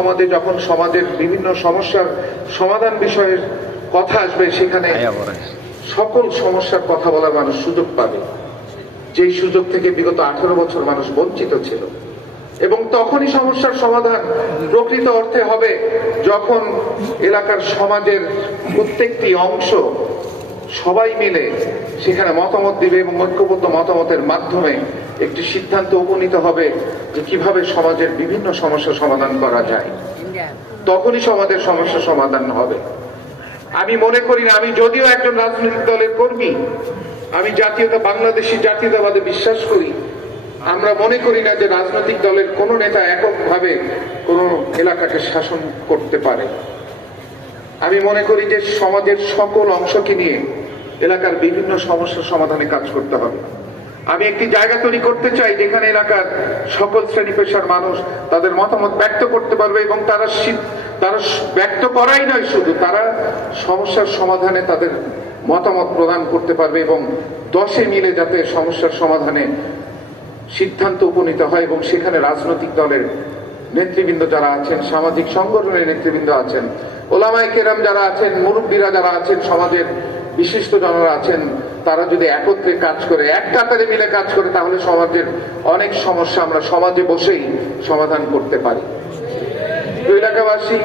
সমাজে যখন সমাজের বিভিন্ন সমস্যার সমাধান বিষয়ের কথা আসবে, সেখানে সকল সমস্যার কথা বলার মানুষ সুযোগ পাবে, যেই সুযোগ থেকে বিগত 18 বছর মানুষ বঞ্চিত ছিল। এবং তখনই সমস্যার সমাধান প্রকৃত অর্থে হবে যখন এলাকার সমাজের প্রত্যেকটি অংশ সবাই মিলে সেখানে মতামত দিবে এবং ঐক্যবদ্ধ মতামতের মাধ্যমে একটি সিদ্ধান্ত উপনীত হবে যে কিভাবে সমাজের বিভিন্ন সমস্যা সমাধান করা যায়। তখনই সমাজের সমস্যা সমাধান হবে। আমি মনে করি না, আমি যদিও একজন রাজনৈতিক দলের কর্মী, আমি বাংলাদেশি জাতীয়তাবাদে বিশ্বাস করি, আমরা মনে করি না যে রাজনৈতিক দলের কোনো নেতা এককভাবে কোনো এলাকাকে শাসন করতে পারে। আমি মনে করি যে সমাজের সকল অংশকে নিয়ে এলাকার বিভিন্ন সমস্যার সমাধানে কাজ করতে হবে। আমি একটি জায়গা তৈরি করতে চাই যেখানে এলাকার সকল শ্রেণী পেশার মানুষ তাদের মতামত ব্যক্ত করতে পারবে এবং তারা ব্যক্ত করাই নয়, শুধু তারা সমস্যার সমাধানে তাদের মতামত প্রদান করতে পারবে এবং 10 মিলে যাতে সমস্যার সমাধানে সিদ্ধান্ত উপনীত হয় এবং সেখানে রাজনৈতিক দলের নেতৃবৃন্দ যারা আছেন, সামাজিক সংগঠনের নেতৃবৃন্দ আছেন, ওলামায়ে কেরাম যারা আছেন, মুরব্বীরা যারা আছেন, সমাজের বিশিষ্ট জনরা আছেন, তারা যদি একত্রে কাজ করে, এক কাতারে মিলে কাজ করে, তাহলে সমাজের অনেক সমস্যা আমরা সমাজে বসেই সমাধান করতে পারি। এলাকাবাসী,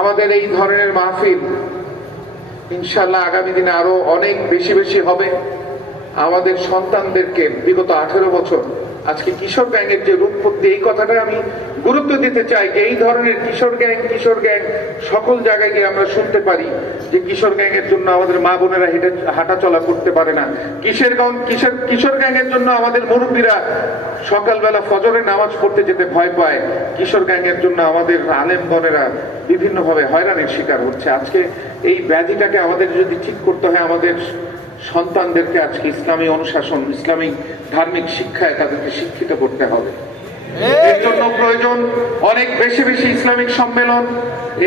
আমাদের এই ধরনের মাহফিল ইনশাআল্লাহ আগামী দিনে আরো অনেক বেশি বেশি হবে। আমাদের সন্তানদেরকে বিগত 18 বছর আজকে কিশোর গ্যাংয়ের যে রূপবর্তী, এই কথাটা আমি গুরুত্ব দিতে চাই। এই ধরনের কিশোর গ্যাং সকল জায়গায় গিয়ে আমরা শুনতে পারি যে কিশোর গ্যাংয়ের জন্য আমাদের মা বোনেরা হাঁটা চলা করতে পারে না, কিশোর গ্যাংয়ের জন্য আমাদের মুরব্বীরা সকালবেলা ফজরের নামাজ পড়তে যেতে ভয় পায়, কিশোর গ্যাংয়ের জন্য আমাদের আলেমগণেরা বিভিন্নভাবে হয়রানির শিকার হচ্ছে। আজকে এই ব্যাধিটাকে আমাদের যদি ঠিক করতে হয়, আমাদের সন্তানদেরকে আজকে ইসলামী অনুশাসন, ইসলামিক ধার্মিক শিক্ষায় তাদেরকে শিক্ষিত করতে হবে। এর জন্য প্রয়োজন অনেক বেশি বেশি ইসলামিক সম্মেলন,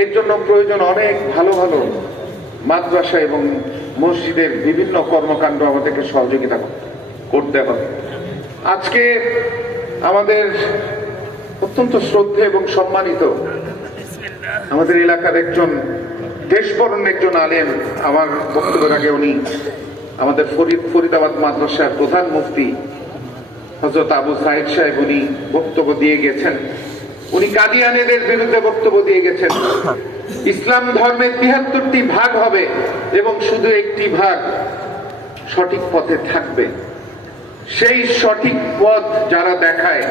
এর জন্য প্রয়োজন অনেক ভালো ভালো মাদ্রাসা এবং মসজিদের বিভিন্ন কর্মকাণ্ড আমাদেরকে সহযোগিতা করতে হবে। আজকে আমাদের অত্যন্ত শ্রদ্ধে এবং সম্মানিত আমাদের এলাকার একজন দেশবরণ্য একজন আলেম, আমার বক্তব্যের আগে উনি আমাদের ফরিদাবাদ মাদ্রাসার প্রধান মুফতি হযরত আবু সাইদ সাহেব উনি বক্তব্য দিয়ে গেছেন। উনি কাদিয়ানীদের বিরুদ্ধে বক্তব্য দিয়ে গেছেন। ইসলাম ধর্মের 73টি ভাগ হবে এবং শুধু একটি ভাগ সঠিক পথে থাকবে। সেই সঠিক পথ যারা দেখায়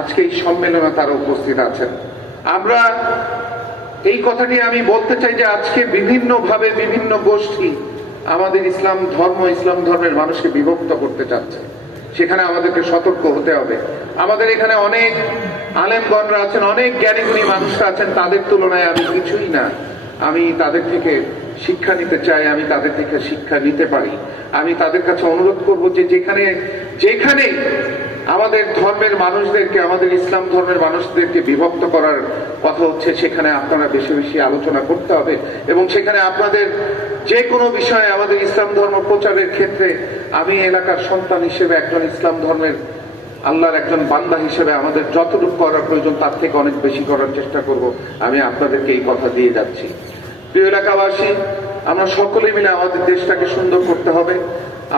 আজকে এই সম্মেলনে তারা উপস্থিত আছেন। আমরা এই কথাটি আমি বলতে চাই যে আজকে বিভিন্নভাবে বিভিন্ন গোষ্ঠী আমাদের ইসলাম ধর্মের মানুষকে বিভক্ত করতে চাচ্ছে, সেখানে আমাদেরকে সতর্ক হতে হবে। আমাদের এখানে অনেক আলেমগণরা আছেন, অনেক জ্ঞানীগুণী মানুষরা আছেন, তাদের তুলনায় আমি কিছুই না। আমি তাদের থেকে শিক্ষা নিতে চাই, আমি তাদের থেকে শিক্ষা নিতে পারি। আমি তাদের কাছে অনুরোধ করব যে যেখানে আমাদের ধর্মের মানুষদেরকে, আমাদের ইসলাম ধর্মের মানুষদেরকে বিভক্ত করার কথা হচ্ছে, সেখানে আপনারা বেশি বেশি আলোচনা করতে হবে এবং সেখানে আপনাদের যে কোনো বিষয়ে আমাদের ইসলাম ধর্ম প্রচারের ক্ষেত্রে আমি এলাকার সন্তান হিসেবে, একজন ইসলাম ধর্মের আল্লাহর একজন বান্দা হিসেবে আমাদের যতটুকু করার প্রয়োজন তার থেকে অনেক বেশি করার চেষ্টা করব। আমি আপনাদেরকে এই কথা দিয়ে যাচ্ছি। প্রিয় এলাকাবাসী, আমরা সকলে মিলে আমাদের দেশটাকে সুন্দর করতে হবে।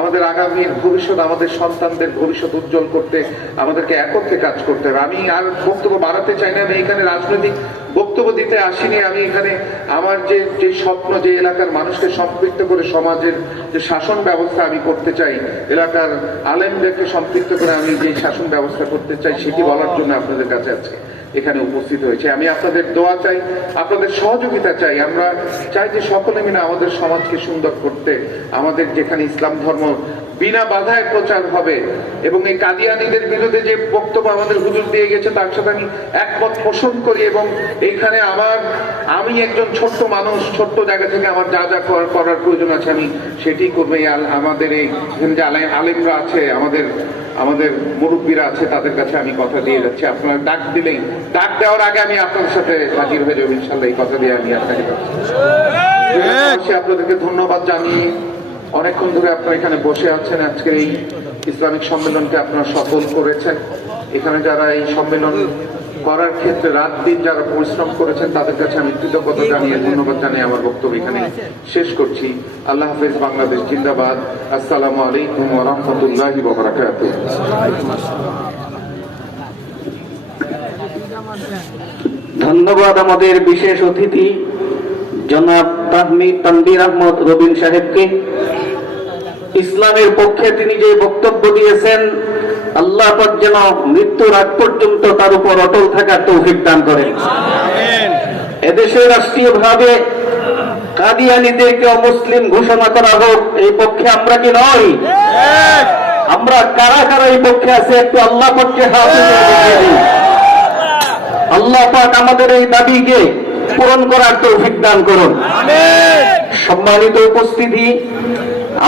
আমাদের আগামীর ভবিষ্যৎ, আমাদের সন্তানদের ভবিষ্যৎ উজ্জ্বল করতে আমাদেরকে একত্রে কাজ করতে হবে। আমি আর বক্তব্য বাড়াতে চাই না, আমি এখানে রাজনৈতিক বক্তব্য দিতে আসিনি। আমি এখানে আমার যে স্বপ্ন, যে এলাকার মানুষকে সম্পৃক্ত করে সমাজের যে শাসন ব্যবস্থা আমি করতে চাই, এলাকার আলেমদেরকে সম্পৃক্ত করে আমি যে শাসন ব্যবস্থা করতে চাই, সেটি বলার জন্য আপনাদের কাছে আছে এখানে উপস্থিত হয়েছে। আমি আপনাদের দোয়া চাই, আপনাদের সহযোগিতা চাই। আমরা চাই যে সকলে মিলে আমাদের সমাজকে সুন্দর করতে, আমাদের যেখানে ইসলাম ধর্ম বিনা বাধায় প্রচার হবে এবং এই কাদিয়ানীদের বিরুদ্ধে যে বক্তব্য আমাদের হুজুর দিয়ে গেছে তার সাথে আমি একমত পোষণ করি এবং এখানে আমি একজন ছোট্ট মানুষ, ছোট্ট জায়গা থেকে আমার যা যা করার প্রয়োজন আছে আমি সেটি করবো। আমাদের এই যে আলেমরা আছে, আমাদের মুরব্বীরা আছে, তাদের কাছে আমি কথা দিয়ে যাচ্ছি। আপনারা ডাক দেওয়ার আগে আমি আপনাদের সাথে হাজির হয়ে যাবো ইনশাল্লাহ। এই কথা দিয়ে আমি আপনাকে আপনাদেরকে ধন্যবাদ জানিয়ে, অনেকক্ষণ ধরে আপনারা এখানে বসে আছেন, আজকের এই ইসলামিক সম্মেলনকে আপনারা সফল করেছেন। এখানে যারা এই সম্মেলন করার ক্ষেত্রে রাত দিন যারা পরিশ্রম করেছেন তাদের কাছে আমি কৃতজ্ঞতা জানিয়ে ধন্যবাদ জানিয়ে আমার বক্তব্য এখানে শেষ করছি। আল্লাহ হাফেজ, বাংলাদেশ জিন্দাবাদ। আসসালামু আলাইকুম ওয়া রাহমাতুল্লাহি ওয়া বারাকাতুহু। ধন্যবাদ আমাদের বিশেষ অতিথি জনাব তানভীর আহমদ রবিন সাহেবকে। ইসলামের পক্ষে তিনি যে বক্তব্য দিয়েছেন, আল্লাহ পাক যেন মৃত্যুর আগ পর্যন্ত তার উপর অটল থাকার তৌফিক দান করেন। এদেশে রাষ্ট্রীয়ভাবে কাদিয়ানীদেরকে অমুসলিম ঘোষণা করা হোক, এই পক্ষে আমরা কি নই? আমরা কারা কারা এই পক্ষে আছে একটু আল্লাহ পাককে হাত উঠিয়ে দিই। আল্লাহ পাক আমাদের এই দাবিকে পূরণ করার তৌফিক দান করুন। সম্মানিত উপস্থিতি,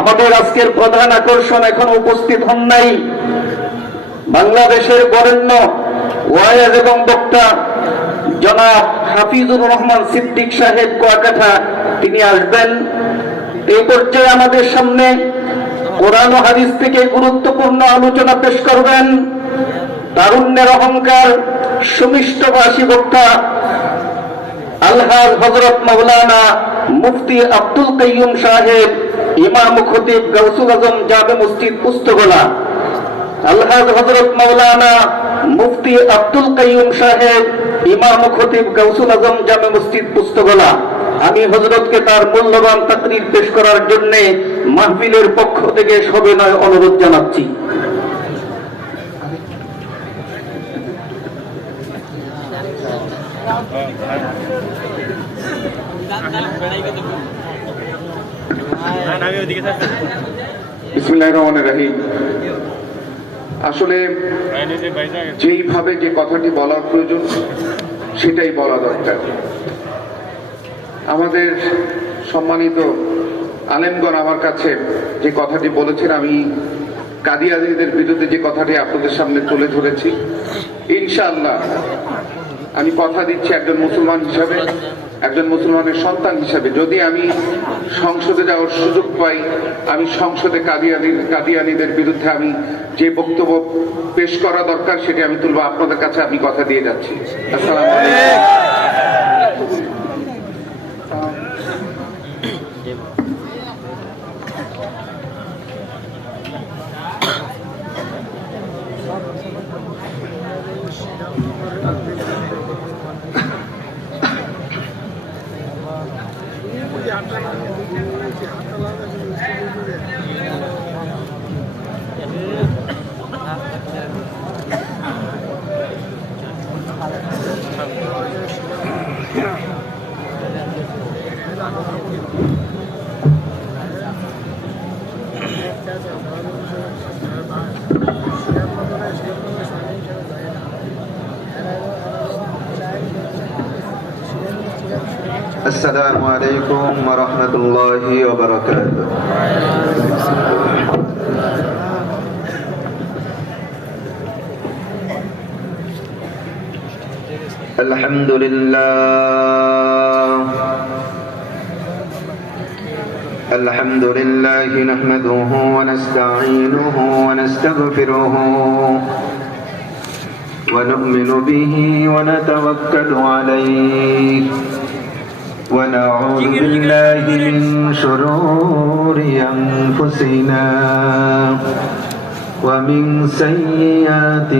আমাদের আজকের প্রধান আকর্ষণ এখন উপস্থিত হন নাই। বাংলাদেশের বরেণ্য ওয়াইজ এবং বক্তা জনাব হাফিজুর রহমান সিদ্দিক সাহেব কুয়াকাটা তিনি আসবেন। এই পর্যায়ে আমাদের সামনে কোরআন ও হাদিস থেকে গুরুত্বপূর্ণ আলোচনা পেশ করবেন তারুণ্যের অহংকার সুমিষ্টভাষী বক্তা আলহাজ হযরত মাওলানা মুফতি আব্দুল কাইয়ুম সাহেব, ইমাম খতিব গাউসুল আজম জামে মসজিদ পুস্তগোলা। আলহাজ হযরত মাওলানা মুফতি আব্দুল কাইয়ুম সাহেব, ইমাম খতিব গাউসুল আজম জামে মসজিদ পুস্তগোলা। আমি হযরতকে তার মূল্যবান তাকরীর পেশ করার জন্য মাহফিলের পক্ষ থেকে সবিনয় অনুরোধ জানাচ্ছি। বিসমিল্লাহির রহমানির রহিম। আসলে যেইভাবে যে কথাটি বলার প্রয়োজন সেটাই বলা দরকার। আমাদের সম্মানিত আলেমগণ আমার কাছে যে কথাটি বলেছেন, আমি কাদিয়ানীদের বিরুদ্ধে যে কথাটি আপনাদের সামনে তুলে ধরেছি, ইনশাআল্লাহ আমি কথা দিচ্ছি একজন মুসলমান হিসাবে, একজন মুসলমানের সন্তান হিসাবে, যদি আমি সংসদে যাওয়ার সুযোগ পাই, আমি সংসদে কাদিয়ানীদের বিরুদ্ধে আমি যে বক্তব্য পেশ করা দরকার সেটি আমি তুলব। আপনাদের কাছে আমি কথা দিয়ে যাচ্ছি। আসসালামু আলাইকুম। السلام عليكم ورحمة الله وبركاته. الحمد لله نحمده ونستعينه ونستغفره ونؤمن به ونتوكل عليه ونعوذ بالله من شرور أنفسنا ومن سيئات